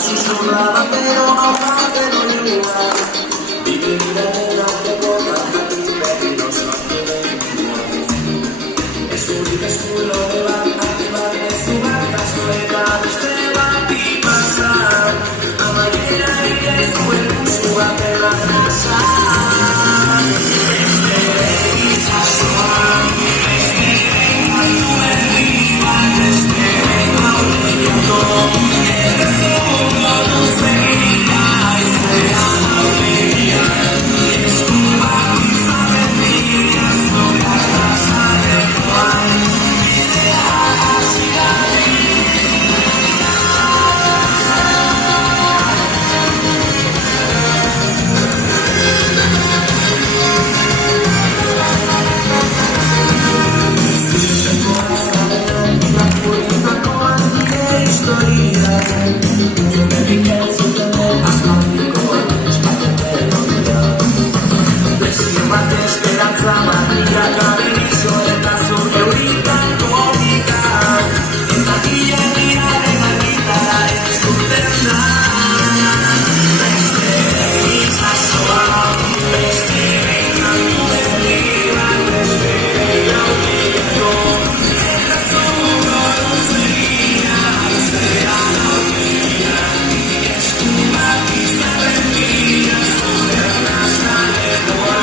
Susurraba pero aparte no igual. Vivir en arteko kantatik berrirosa eskurik eskulore bat mezu bat jaso eta beste bati pasa amaierarik ez duen musu batela jasa Esperanza magia caberizo eta zur euritan komikak eta diaren argitara ez duten da beste itxasoa beste kantu berri bat beste gaudiko eta zur gorotzegia iztean aurkia esku bat izaren bila zure nazalekoan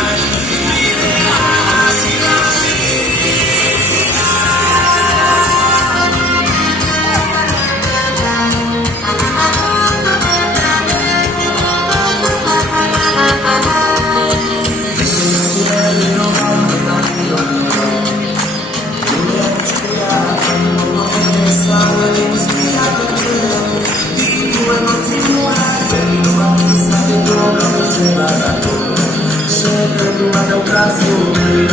Caso, pero